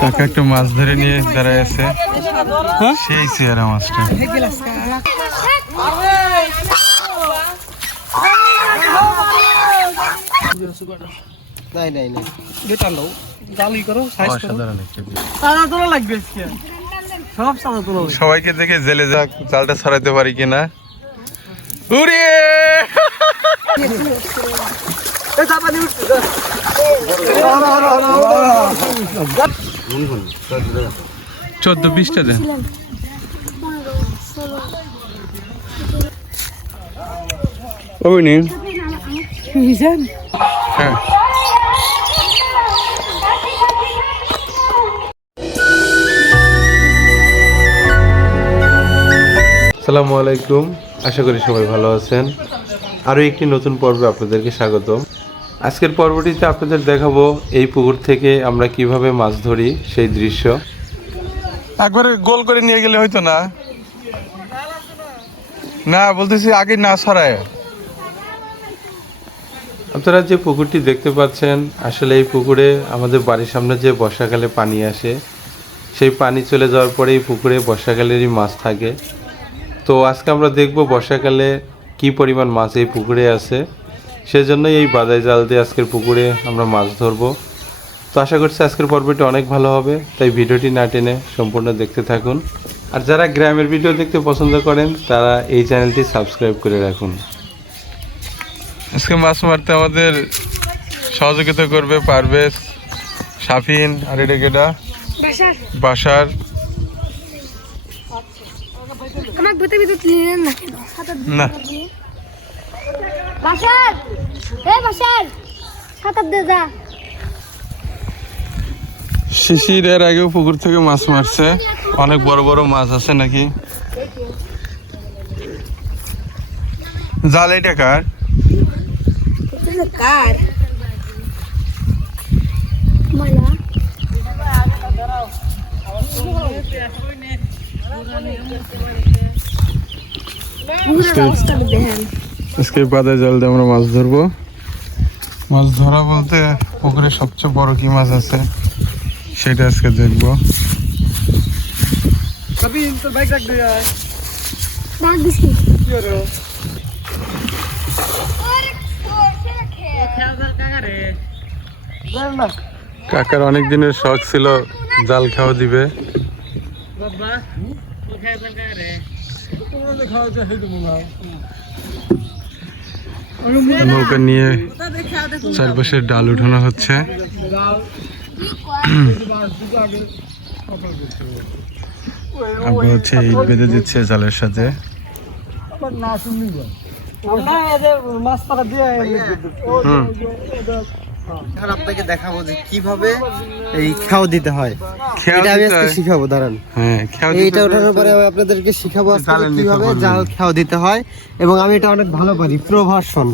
কাকা একটু মাছ ধরে নিয়ে দাঁড়ায় আছে, সেই চেহারা মাছটা। সবাইকে দেখে জেলে যাক, জালটা ছড়াইতে পারি কিনা। উড়িয়ে 14-20টা দেন। হ্যাঁ, আসসালামু আলাইকুম, আশা করি সবাই ভালো আছেন। আরও একটি নতুন পর্বে আপনাদেরকে স্বাগতম। আজকের পর্বটিতে আপনাদের দেখাবো এই পুকুর থেকে আমরা কিভাবে মাছ ধরি সেই দৃশ্য। একবারে গোল করে নিয়ে গেলে হয়তো না, না বলতেছি আগে না ছড়ায়। আপনারা যে পুকুরটি দেখতে পাচ্ছেন, আসলে এই পুকুরে আমাদের বাড়ির সামনে যে বর্ষাকালে পানি আসে, সেই পানি চলে যাওয়ার পরে এই পুকুরে বর্ষাকালেরই মাছ থাকে। তো আজকে আমরা দেখব বর্ষাকালে কি পরিমাণ মাছ এই পুকুরে আছে, সেজন্যই এই বাদাই জাল দিয়ে আজকের পুকুরে আমরা মাছ ধরবো। তো আশা করছি আজকের পর্বটি অনেক ভালো হবে, তাই ভিডিওটি না টেনে সম্পূর্ণ দেখতে থাকুন। আর যারা গ্রামের ভিডিও দেখতে পছন্দ করেন তারা এই চ্যানেলটি সাবস্ক্রাইব করে রাখুন। আজকে মাছ মারতে আমাদের সহযোগিতা করবে পারভেজ, শাফিন, আর এটা কেটা বাসার। না শিশির এর আগেও পুকুর থেকে মাছ মারছে, অনেক বড় বড় মাছ আছে নাকি। জাল এটা কার? আজকে বাদাই জাল দিয়ে আমরা মাছ ধরবো। মাছ ধরা বলতে পুকুরে সবচেয়ে বড় কি মাছ আছে সেটা আজকে দেখবো। কাকার অনেক দিনের শখ ছিল জাল খাওয়া দিবে। নৌকা নিয়ে চারপাশে ডাল উঠানো হচ্ছে। আবার হচ্ছে ইট বেঁধে দিচ্ছে জালের সাথে। এখন আপনাকে দেখাবো যে কিভাবে এই খেও দিতে হয়, এটা আমি আজকে শিখাবো। দাঁড়ান, এইটা ওঠানোর পরে আমি আপনাদেরকে শিখাবো কিভাবে জাল খেও দিতে হয়, এবং আমি এটা অনেক ভালো পারি, প্রো ভার্সন।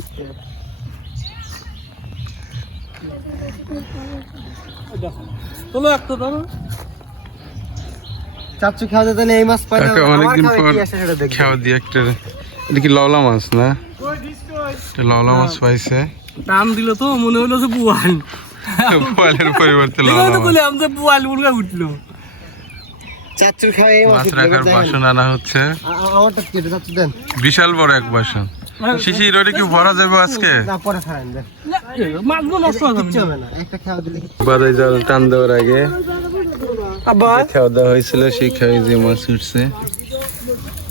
চাচু খেও দিতে এই মাছ পাই না, অনেকদিন পর খেও দিয়ে একটা, এটা কি লওলা মাছ না? লওলা মাছ পাইছে, নাম দিল তো মনে হলো যে বুয়াল, বুয়ালের পরিবর্তে লওলা বুয়াল মুরগা উঠলো। চাচুর খাওয়া এই মাছ রাখার বাসন আনা হচ্ছে, আমারটা কি চাচু দেন, বিশাল বড় এক বাসন। শিশির ওটা কি ভরা যাবে আজকে? না পরে ছাড়েন দেন, মাছগুলো নষ্ট হবে না, একটা খেও দিলে। বাদাই জাল টান দেওয়ার আগে খেওয়া দেওয়া হয়েছিল, সেই খেয়ে যে মাছ উঠছে।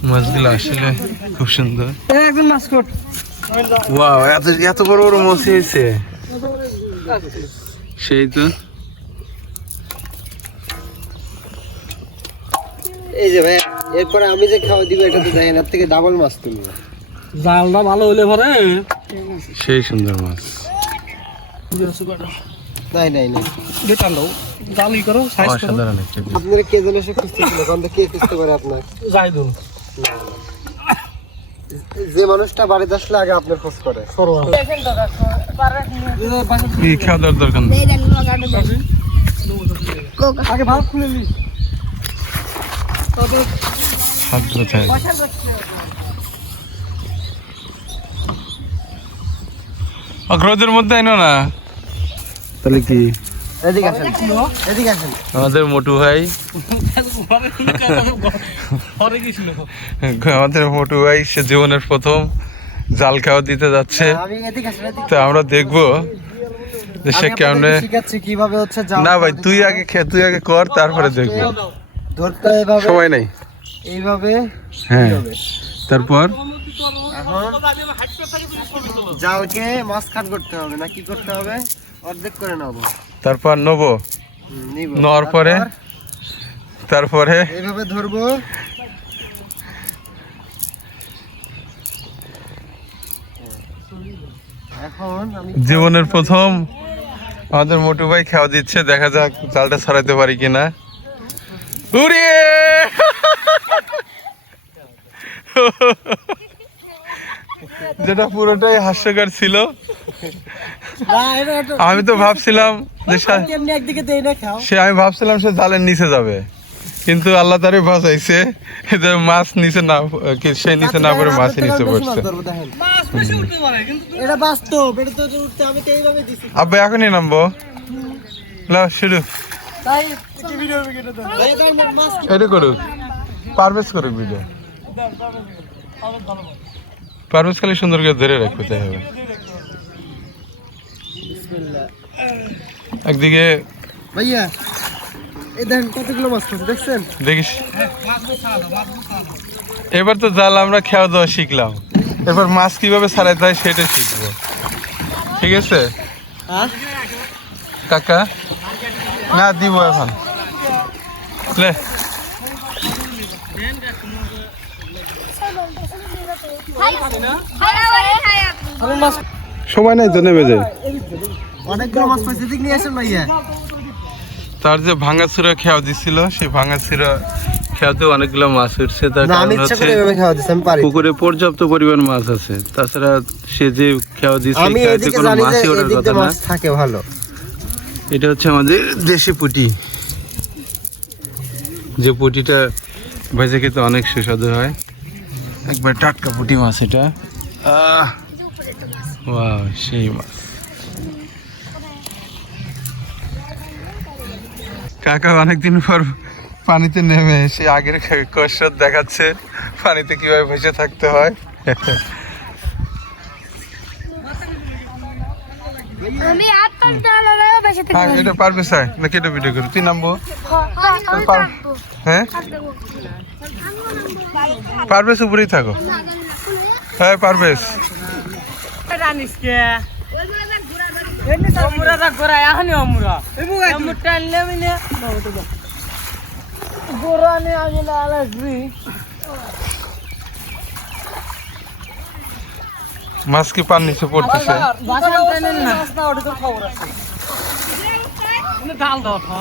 মাছগুলো আসলে খুব সুন্দর। একজন মাছ কোট, ওয়াও, এত বড় বড় মাছ হয়েছে, সেই তো। এই যে ভাই, এরপরে আমি যে খাওয়া দিব এটা তো দেখেন, এর থেকে ডাবল মাছ তুমি। জালটা ভালো হলে পরে সেই সুন্দর মাছ। নাই নাই নাই, বেটান দাও, জালি করো, সাইজ করো। অসাধারণ একটা দিন। আপনার কে জানে সে খুঁজতেছিল, কোন কে খুঁজতে পারে আপনার? যাই দূর যে মানুষটা বাড়িতে আসলে আগে আপনার খোঁজ করে। কি খাওয়া দাওয়ার দরকার নেই, আগে ভালো খুলে নি, হাত কোথায়? রোদের মধ্যে আইনো না তাহলে কি? এদিকে আসেন, এদিকে আসেন। আমাদের মোটু ভাই, আমাদের মোটু ভাই সে জীবনের প্রথম জাল খাওয়া দিতে যাচ্ছে। আমি এদিকে আসেন, এদিকে। তো আমরা দেখবো যে সে আমি কেমনে। আপনাদেরকে শিখাচ্ছি কিভাবে হচ্ছে জাল না ভাই, খাওয়া তুই দিতে আগে হয়। তুই আগে কর, তারপরে দেখবো। ধরতে হয় এভাবে, সময় নেই। এইভাবে, হ্যাঁ, এইভাবে। তারপর এখন জালকে মাঝখান করতে হবে না, কি করতে হবে? অর্ধেক করে নেবো। তারপর নেবো, নিব। নেওয়ার পরে তারপরে এইভাবে ধরবো। এখন আমি জীবনের প্রথম আমাদের মোটু ভাই খাওয়া দিচ্ছে, দেখা যাক জালটা ছড়াইতে পারি কিনা। উড়ে যেটা পুরোটাই হাস্যকর ছিল। না, এটা একটু আমি তো ভাবছিলাম যে এমনি একদিকে দেই না, খাও। আমি ভাবছিলাম সে জালের নিচে যাবে, কিন্তু আল্লাহ তারই বাঁচাইছে যে মাছ নিচে না, সে নিচে না পড়ে মাছই নিচে পড়ছে। এটা বাস্তব, এটা তো উঠতে আমি তো এইভাবে দিছি। আব্বা এখনই নামবো, লাও শুরু। তাই কি ভিডিও কেটে দাও। এই ভাই মাছ কি এটা করুক, পারভেজ করুক ভিডিও। পারভেজ খালি সুন্দর করে ধরে রাখবে, তাই হবে। একদিকে ভাইয়া, এই দেখেন কতগুলো মাছ পড়ছে, দেখছেন? দেখিস, এবার তো জাল আমরা খাওয়া দাওয়া শিখলাম, এবার মাছ কিভাবে ছাড়াইতে হয় সেটা শিখবো। ঠিক আছে হ্যাঁ, কাকা? না দিব এখন, লে সময় নাই তো, নেমে যায়। অনেকগুলো মাছ পড়ছে, দিক নিয়ে আসেন ভাইয়া। তার যে ভাঙাচুরা খেয়াও দিছিল, সেই ভাঙাচুরা খেয়াতে অনেকগুলো মাছ উঠছে। তার না, আমি কারণ ইচ্ছা হচ্ছে করে এভাবে খাওয়া দিছি, আমি পারি। পুকুরে পর্যাপ্ত পরিমাণ মাছ আছে, তাছাড়া সে যে খেয়াও দিচ্ছে আমি খেয়াতে এদিকে কোনো জানি যে মাছই ওঠার এদিক কথা দিয়ে না। মাছ থাকে ভালো। এটা হচ্ছে আমাদের দেশি পুঁটি, যে পুঁটিটা ভেজে খেতে অনেক সুস্বাদু হয়। একবার টাটকা পুঁটি মাছ এটা। ওয়াও, সেই মাছ। কাকা অনেকদিন পর পানিতে নেমে সে আগের কসরত দেখাচ্ছে, পানিতে কিভাবে ভেসে থাকতে হয়। আমি হাত পা ডালাও বেশি থেকে হ্যাঁ, এটা পারবে স্যার না, কেটে ভিডিও করো, তুই নামবো। আমি থাকবো হ্যাঁ, পারবেশ উপরেই থাকো। হ্যাঁ পারবেশ। রানিস কে এমনি অমুরা দা গোরা এখনি অমুরা এমু টানলে মিনে গোরা নে আমি না আলাসবি মাছ কি পান নিচে পড়তেছে? বাসা টানেন না না ওটা তো খবর আছে তুমি ডাল দাও তো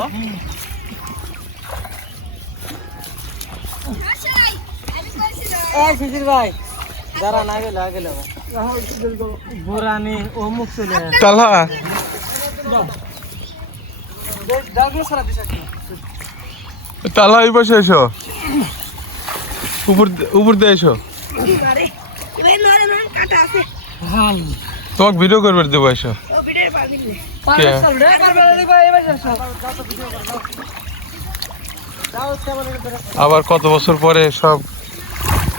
এই সুজির ভাই দাঁড়া না গেলে আগেলে গোরা নে ও মুখ চলে তালা ডালগুলো সারা দিছে তালা এই পাশে এসো, উপর দিয়ে এসো, হাল তোমাকে ভিডিও করবে দেবো, এসো। কে? আবার কত বছর পরে সব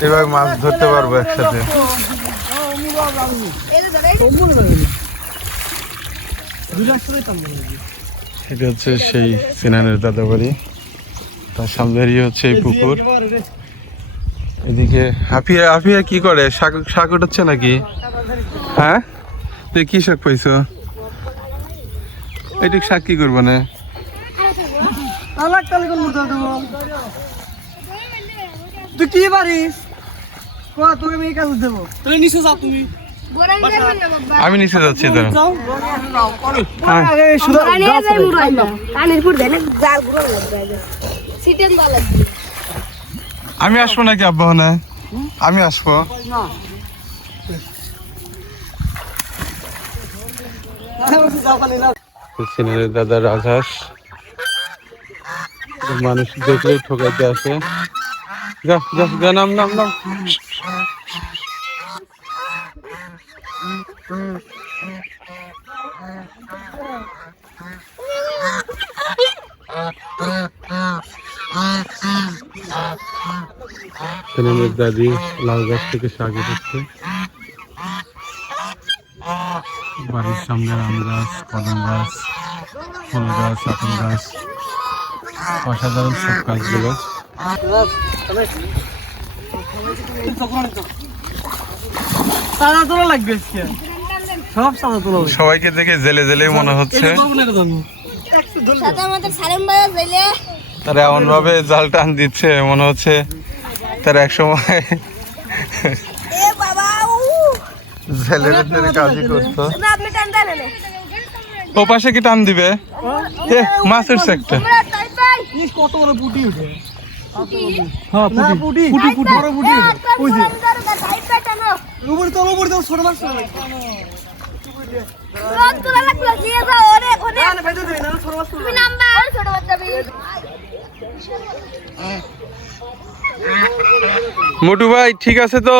এভাবে মাছ ধরতে পারবো একসাথে। এটা হচ্ছে সেই সিনানের দাদা বাড়ি, তার সামনেরই হচ্ছে এই পুকুর। এদিকে হাফিয়া, হাফিয়া কি করে? শাক শাক উঠাচ্ছে নাকি? হ্যাঁ, তুই কি শাক পাইছো? এইটুক শাক কি করবো না? তুই কি পারিস? তোকে আমি এই কাজ দেবো। তুমি নিচে যাও তুমি আমি নিচে যাচ্ছি তো। যাও হ্যাঁ, কানের পুর দেন জাল গুলো লাগবে সিটেন ভালো লাগবে আমি আসবো নাকি আব্বা? না আমি আসবো। সিনারের দাদা রাজহাঁস, মানুষ দেখলেই ঠকাইতে আসে। যা যা যা, নাম নাম নাম। সেলিমের দাদি লাউ গাছ থেকে শাক উঠেছে। বাড়ির সামনে আম গাছ, কদম গাছ, ফুল গাছ, আপেল গাছ, অসাধারণ সব গাছগুলো। সাদা তোলা লাগবে আজকে। সব সাদা তোলা হবে। সবাইকে দেখে জেলে জেলে মনে হচ্ছে সাদা মাথার সালেম ভাইয়া যাইলে তারা এমন ভাবে জাল টান দিচ্ছে মনে হচ্ছে তারা এক সময় এ বাবা জেলের ভিতরে কাজই করতো। না আপনি টান দেন না ও পাশে কি টান দিবে? এ মাছ উঠছে একটা। আমরা তাই তাই কত বড় পুটি উঠে। হ্যাঁ পুটি পুটি পুটি বড় পুটি ওই যে তাই তাই টানো উপরে তো ছোট মাছ রোদ তোলা লাগলো দিয়ে যাও ওরে ওরে না ভেজে দেই না ছোট মাছ তুমি নাম্বার ছোট বাচ্চা বি মোটু ভাই ঠিক আছে তো?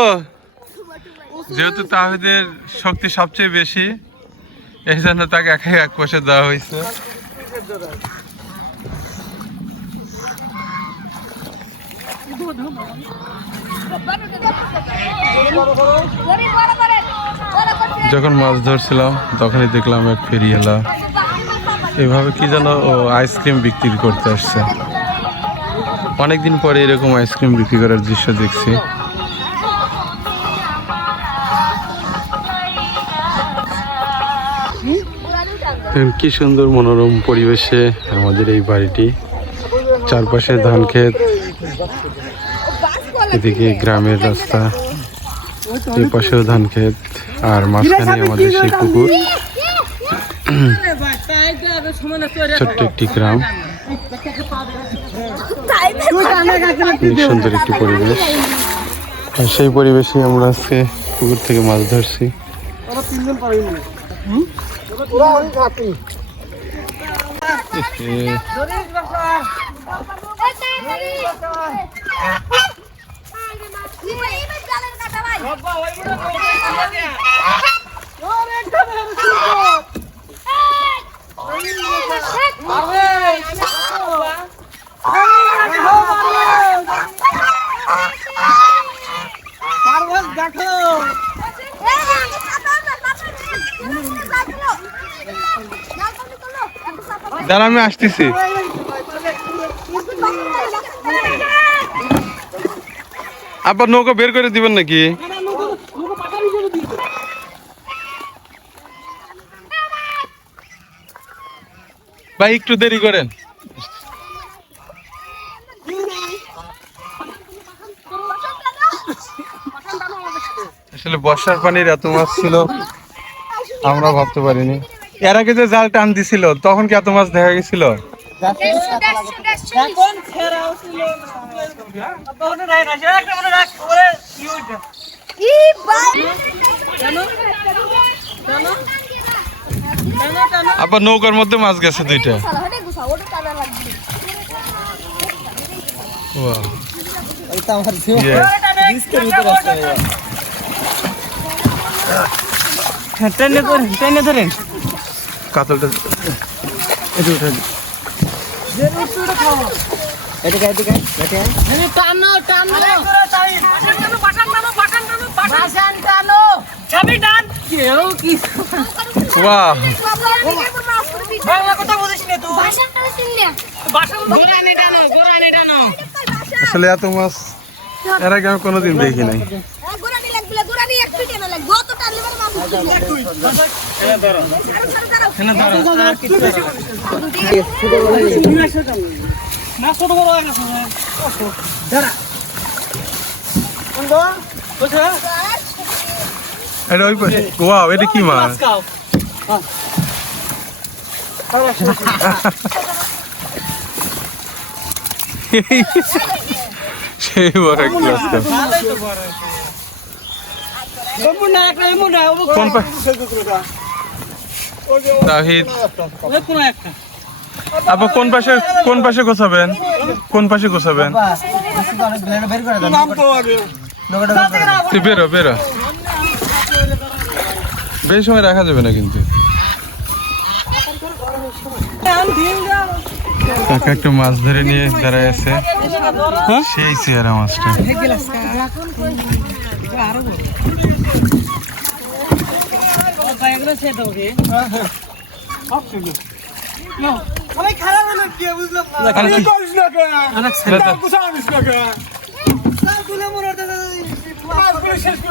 যেহেতু তাহিদের শক্তি সবচেয়ে বেশি এই জন্য তাকে একে এক কোষে দেওয়া হয়েছে। যখন মাছ ধরছিলাম তখনই দেখলাম এক ফেরিওয়ালা এভাবে কি যেন আইসক্রিম বিক্রি করতে আসছে। অনেকদিন পরে এরকম আইসক্রিম বিক্রি করার দৃশ্য দেখছি। কি সুন্দর মনোরম পরিবেশে আমাদের এই বাড়িটি, চারপাশে ধান ক্ষেত, এদিকে গ্রামের রাস্তা, এই পাশেও ধান ক্ষেত, আর মাঝখানে আমাদের সেই পুকুর। ছোট্ট একটি গ্রাম, অনেক সুন্দর একটি পরিবেশ। আর সেই পরিবেশে আমরা আজকে পুকুর থেকে মাছ ধরছি। দাঁড়া আমি আসতেছি। আবার নৌকা বের করে দিবেন নাকি? ভাই একটু দেরি করেন। আসলে বর্ষার পানির এত মাছ ছিল আমরা ভাবতে পারিনি। এর আগে যে জাল টান দিছিল তখন কি এত মাছ দেখা গেছিল? এখন ছেড়াও ছিল তখন রাই না সেটা একটা মনে রাখ ওরে ইউটা ই ভাই জানো জানো জানো জানো আবার নৌকার মধ্যে মাছ গেছে দুইটা। সালা হটে গুছা ওটা টানা লাগবে ওয়াও, এটা আমার জিও yeah. ডিস্কের ভিতরে আছে টেনে ধরেন কাতলটা এটা উঠে এদিকে টানো টানো বাসান টানো চাবি টান কেউ কি ওয়াও, বাংলা কথা বুঝিস না তুই ভাষা টানা চিনলে বাসান গোরানি টানো আসলে এত মাছ এর আগে আমি কোনোদিন দেখি নাই। গোরানি লাগবে গোরানি একটু টানা লাগবে অত টানলে মানে মাছ না ছোট বড় হয়ে গেছে দাঁড়া বন্ধু বুঝছো এটা ওই পাশে। ওয়াও, এটা কি মাছ? খাও সেই বড় একটা মাছ। ভালোই তো বড় মুন্ডা একটা মুন্ডা কোন তাহিদ ওই কোন একটা আপা কোন পাশে গোছাবেন? কোন পাশে গোছাবেন? বের করে দাও নাম তো আগে তুই বেরো বেশি সময় রাখা যাবে না কিন্তু। কাকা একটু মাছ ধরে নিয়ে দাঁড়ায় আছে, সেই চেহারা মাছটা।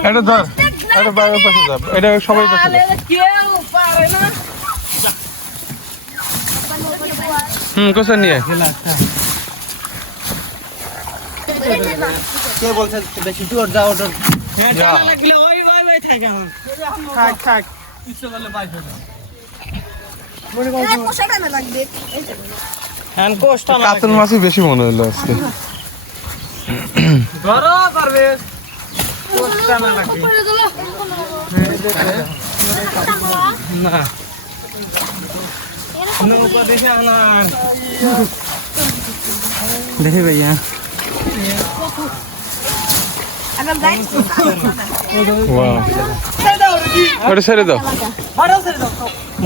এটা ধর, এটা বাইরের পাশে যাবে, এটা সবাই পাশে যাবে। কোথায় নিয়ে কে বলছেন বেশি জোর যাও ওটা কাতল মাছই বেশি মনে হলো আজকে। দেখি ভাইয়া ওটা ছেড়ে দাও।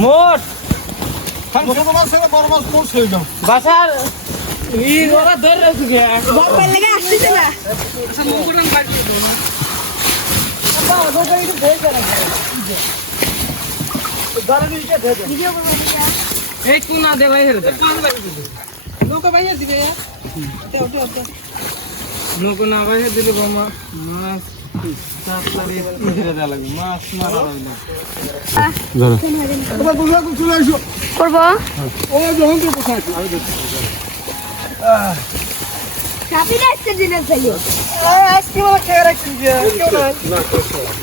মোট বাসার ই ওরা ধরে রাখছি গে বাবা লাগে আসছে না মুকুরান বাড়ি বাবা ওটা একটু বের করে ধরে নিয়ে দে দে এই কোনা দে ভাই হেরে নৌকা ভাই আছে গে ওটা ওটা নৌকা না ভাই দিল বাবা মাছ চাপ লাগি ধরে দা লাগে মাছ মারা হইলো করব কাপিটা আসছে দিনে চাই আজকে বলা খেয়ে রাখছি যে কেউ না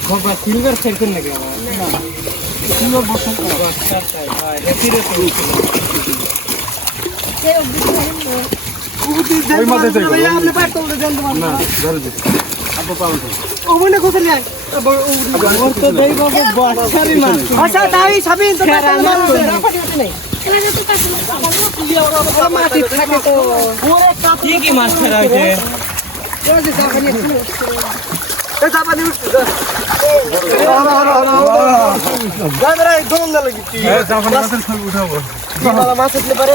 বাবা সিলভার সেন্টার নাকি না সিলভার বসন বাচ্চা তাই ভাই হেতিরে তো ওই মাঝে যাই আপনি পার তো জানতে পারবেন না, ধরে দে। আপু পাও তো। ও মনে কোথায় যায় ওর তো দেই বাবা বাচ্চারই মাছ আচ্ছা তাই সাবিন তো নাই এখানে তো কাছে মাটি থাকে তো কি কি মাছ ছাড়া হইছে মাছ উঠলে পারে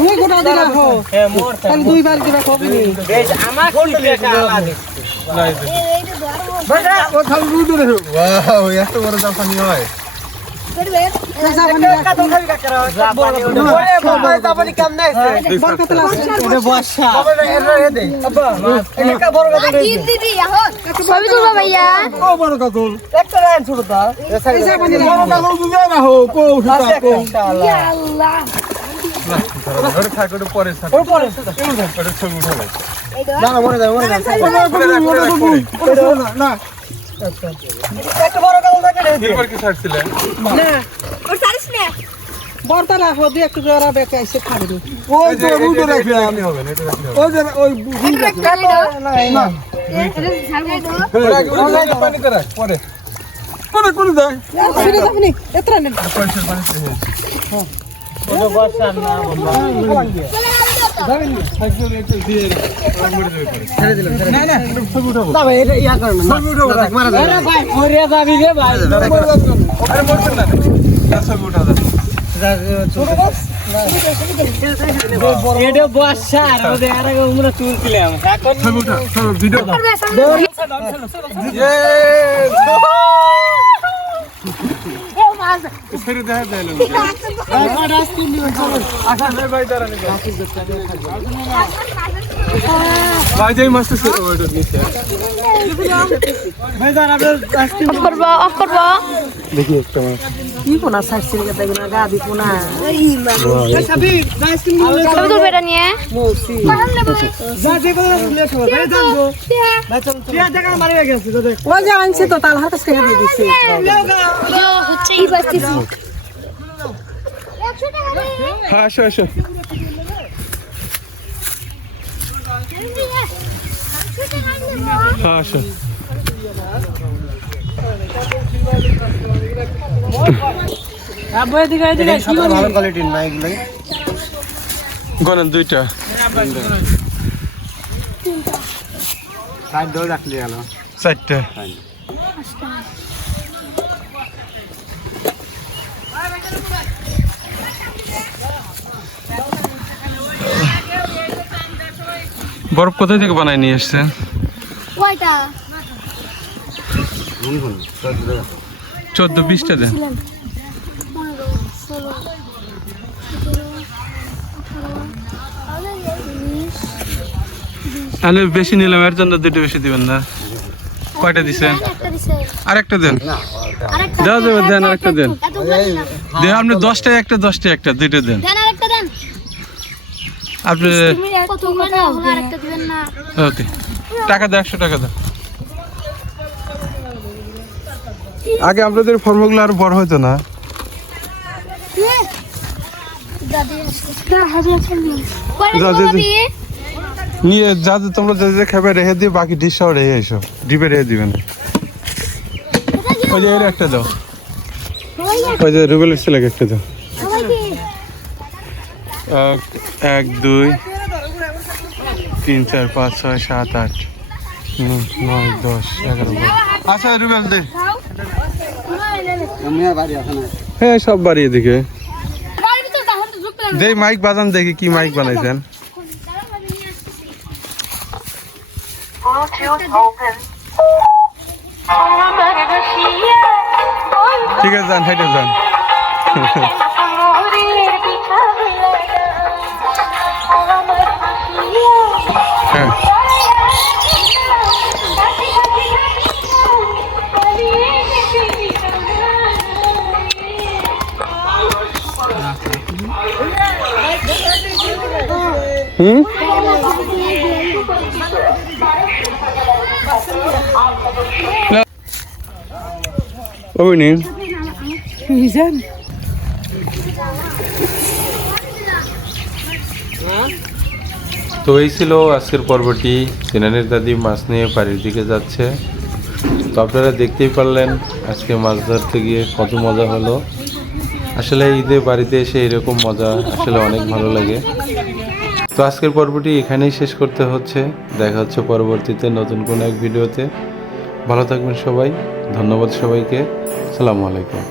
রুই গোটা দিলা হো কাল দুইবার দিবা কবি আমার এত বড় জাপানি হয়। ছবি তুলবো ভাইয়া আল্লাহ পরে ছবি উঠাবে। এরপর কি ছাড়ছিলেন? ওর সারিস না বর্তা রাখো দিয়ে একটু জরা বেঁকে এসে খাবে আপনি হবেন, এটা রাখলে হবে। পানিতে রাখ, পরে। তুলছিলাম দেখি একটা মাছ। কি কোনা সাইছিল কথা গা দি কোনা ছবি তুলবে এটা নিয়ে ওই যে আনছে তো তাল হাতে ছেড়ে দিয়ে দিছে হচ্ছে এই বাস্তিছি 100 টাকা হ্যাঁ আসো আসো। হ্যাঁ আসো। ভালো কোয়ালিটির না এগুলো? গনেন 2টা। সাইড ধরে রাখলে গেল। 4টা। বরফ কোথায় থেকে বানায় নিয়ে এসছেন? কয়টা 14-20টা দেন। 15, 16, 17, 18, 19, আমি বেশি নিলাম, এর জন্য 2টা বেশি দিবেন না। কয়টা দিছেন? একটা দিছে। আরেকটা দেন। আরেকটা দাও দাও, দেন আরেকটা দেন। এতগুলো দিলাম। দেন আপনি 10টায় একটা 10টায় একটা 2টা দেন। দেন আরেকটা দেন। আপনি তুমি কতগুলো দাও, হলো আরেকটা দিবেন না। ওকে, টাকা দাও, 100 টাকা দাও। আগে আপনাদের ফর্মগুলো আরো বড় হতো না। দাদি আসছে। হাজার চলবে। কয়টা দাও, দেবো দিদি। ভাবি? নিয়ে যা যা তোমরা যে যে খাবে রেখে দিয়ে বাকি ডিশটাও রেখে এসো, ডিপে রেখে দিবেন। ওই যে এর একটা দাও, ওই যে রুবেলের ছেলেকে একটা দাও। সবাইকে 1 2 3 4 5 6 7 8 9 10 11 আচ্ছা রুবেল দে। হ্যাঁ সব বাড়ি এদিকে। বাড়ির ভিতর তখন তো ঢুকতে হবে। দেই মাইক বাজান, দেখি কি মাইক বানাইছেন। ঠিক আছে, যান হেঁটে যান। হ্যাঁ হুম অভিনী তো এই ছিল আজকের পর্বটি। সিনানের দাদি মাছ নিয়ে বাড়ির দিকে যাচ্ছে। তো আপনারা দেখতেই পারলেন আজকে মাছ ধরতে গিয়ে কত মজা হলো। আসলে ঈদে বাড়িতে এসে এরকম মজা আসলে অনেক ভালো লাগে। তো আজকের পর্বটি এখানেই শেষ করতে হচ্ছে। দেখা হচ্ছে পরবর্তীতে নতুন কোনো এক ভিডিওতে। ভালো থাকবেন সবাই। ধন্যবাদ সবাইকে। আসসালামু আলাইকুম।